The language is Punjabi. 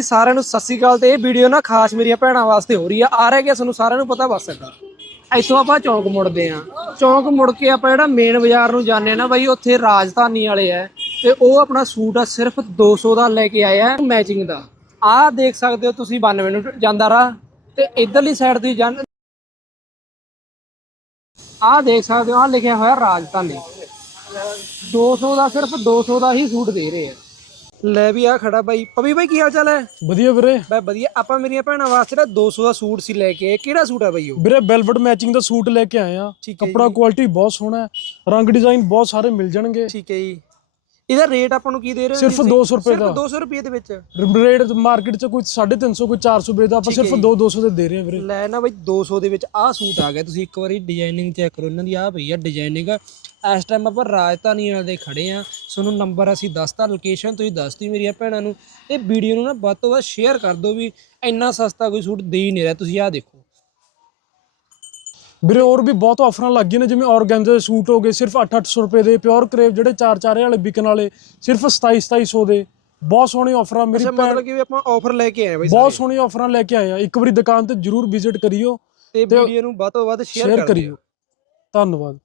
ਬਈ ਸਾਰਿਆਂ ਨੂੰ ਸਤਿ ਸ੍ਰੀ ਅਕਾਲ ਤੇ ਇਹ ਵੀਡੀਓ ਨਾ ਖਾਸ ਮੇਰੀਆਂ ਭੈਣਾਂ ਵਾਸਤੇ ਹੋ ਰਹੀ ਆ। ਆ ਰਿਹਾ ਕਿ ਤੁਹਾਨੂੰ, ਸਾਰਿਆਂ ਨੂੰ ਪਤਾ ਬਸ ਸਕਦਾ ਇੱਥੋਂ ਆਪਾਂ ਚੌਂਕ ਮੁੜਦੇ ਆ। ਚੌਂਕ ਮੁੜ ਕੇ ਆਪਾਂ ਜਿਹੜਾ ਮੇਨ ਬਾਜ਼ਾਰ ਨੂੰ ਜਾਂਦੇ ਆ ਨਾ ਬਈ, ਉੱਥੇ ਰਾਜਧਾਨੀ ਵਾਲੇ ਆ। ਤੇ ਉਹ ਆਪਣਾ ਸੂਟ ਆ ਸਿਰਫ 200 ਦਾ ਲੈ ਕੇ ਆਏ ਮੈਚਿੰਗ ਦਾ। ਆਹ ਦੇਖ ਸਕਦੇ ਹੋ ਤੁਸੀਂ 92 ਨੂੰ ਜਾਂਦਾ ਰਾਹ। ਤੇ ਇਧਰਲੀ ਸਾਈਡ ਤੁਸੀਂ ਜਾਂ ਆਹ ਦੇਖ ਸਕਦੇ ਹੋ ਆਹ ਲਿਖਿਆ ਹੋਇਆ ਰਾਜਧਾਨੀ। 200 ਦਾ ਸਿਰਫ 200 ਦਾ ਹੀ ਸੂਟ ਦੇ ਰਹੇ ਆ। ਲੈ ਵੀ ਆ ਖੜਾ ਬਾਈ। ਪਵੀ ਬਾਈ ਕੀ ਹਾਲ ਚਾਲ ਹੈ? ਵਧੀਆ ਵੀਰੇ। ਬਈ ਵਧੀਆ। ਆਪਾਂ ਮੇਰੀਆਂ ਭੈਣਾਂ ਵਾਸਤੇ ਨਾ 200 ਦਾ ਸੂਟ ਸੀ ਲੈ ਕੇ ਆਏ। ਕਿਹੜਾ ਸੂਟ ਆ ਬਾਈ ਉਹ? ਵੀਰੇ ਵੈਲਵਟ ਮੈਚਿੰਗ ਦਾ ਸੂਟ ਲੈ ਕੇ ਆਏ ਆ। ਠੀਕ ਹੈ ਕੱਪੜਾ ਕੁਆਲਿਟੀ ਬਹੁਤ ਸੋਹਣਾ ਹੈ। ਰੰਗ ਡਿਜ਼ਾਈਨ ਬਹੁਤ ਸਾਰੇ ਮਿਲ ਜਾਣਗੇ। ਠੀਕ ਹੈ ਜੀ। ਇਹਦਾ ਰੇਟ ਆਪਾਂ ਨੂੰ ਕੀ ਦੇ ਰਹੇ ਹੋ ਸਿਰਫ ਤੁਸੀਂ? 200 ਰੁਪਏ ਸਿਰਫ ਦਾ। 200 ਰੁਪਏ ਦੇ ਵਿੱਚ? ਰੇਟ ਮਾਰਕੀਟ 'ਚ ਕੋਈ 350 ਕੋਈ 400 ਵੇਚਦਾ ਆਪਾਂ ਸਿਰਫ 2 200 ਦੇ ਦੇ ਰਹੇ ਹਾਂ ਵੀਰੇ। ਲੈ ਨਾ ਬਾਈ 200 ਦੇ ਵਿੱਚ ਆਹ ਸੂਟ ਆ ਗਿਆ। ਤੁਸੀਂ ਇੱਕ ਵਾਰੀ ਡਿਜ਼ਾਈਨਿੰਗ ਚੈੱਕ ਕਰੋ ਇਹਨਾਂ ਦੀ ਆਹ ਪਈ ਆ ਡਿਜ਼ਾਈਨਿੰਗ ਇਸ ਟਾਈਮ ਆਪਾਂ ਰਾਜਧਾਨੀ ਵਾਲੇ ਦੇ ਖੜੇ ਆ ਤੁਹਾਨੂੰ ਨੰਬਰ ਅਸੀਂ ਦੱਸਤਾ ਲੋਕੇਸ਼ਨ ਤੁਸੀਂ ਦੱਸਤੀ ਮੇਰੀਆਂ ਭੈਣਾਂ ਨੂੰ। ਇਹ ਵੀਡੀਓ ਨੂੰ ਨਾ ਵੱਧ ਤੋਂ ਵੱਧ ਸ਼ੇਅਰ ਕਰ ਦਿਓ ਵੀ ਇੰਨਾ ਸਸਤਾ ਕੋਈ ਸੂਟ ਦੇ ਹੀ ਨਹੀਂ ਰਿਹਾ। ਤੁਸੀਂ ਆਹ ਦੇਖੋ। ਵੀਰੇ ਹੋਰ ਵੀ ਬਹੁਤ ਆਫਰਾਂ ਲੱਗ ਗਈਆਂ ਨੇ ਜਿਵੇਂ ਔਰਗੈਂਜ਼ਾ ਦੇ ਸੂਟ ਹੋ ਗਏ ਸਿਰਫ 8-800 ਰੁਪਏ ਦੇ ਪਿਓਰ ਕਰੇਵ ਜਿਹੜੇ 4-4 ਵਾਲੇ ਵਿਕਣ ਵਾਲੇ ਸਿਰਫ 27-2700 ਦੇ। ਬਹੁਤ ਸੋਹਣੀ ਆਫਰਾਂ ਮੇਰੀ ਅੱਛਾ ਮਤਲਬ ਕਿ ਵੀ ਆਪਾਂ ਆਫਰ ਲੈ ਕੇ ਆਏ ਬਾਈ ਬਹੁਤ ਸੋਹਣੀ ਆਫਰਾਂ ਲੈ ਕੇ ਆਏ ਆ। ਇੱਕ ਵਾਰੀ ਦੁਕਾਨ ਤੇ ਜਰੂਰ ਵਿਜ਼ਿਟ ਕਰਿਓ ਤੇ ਵੀਡੀਓ ਨੂੰ ਵੱਧ ਤੋਂ ਵੱਧ ਸ਼ੇਅਰ ਕਰਿਓ। ਧੰਨਵਾਦ।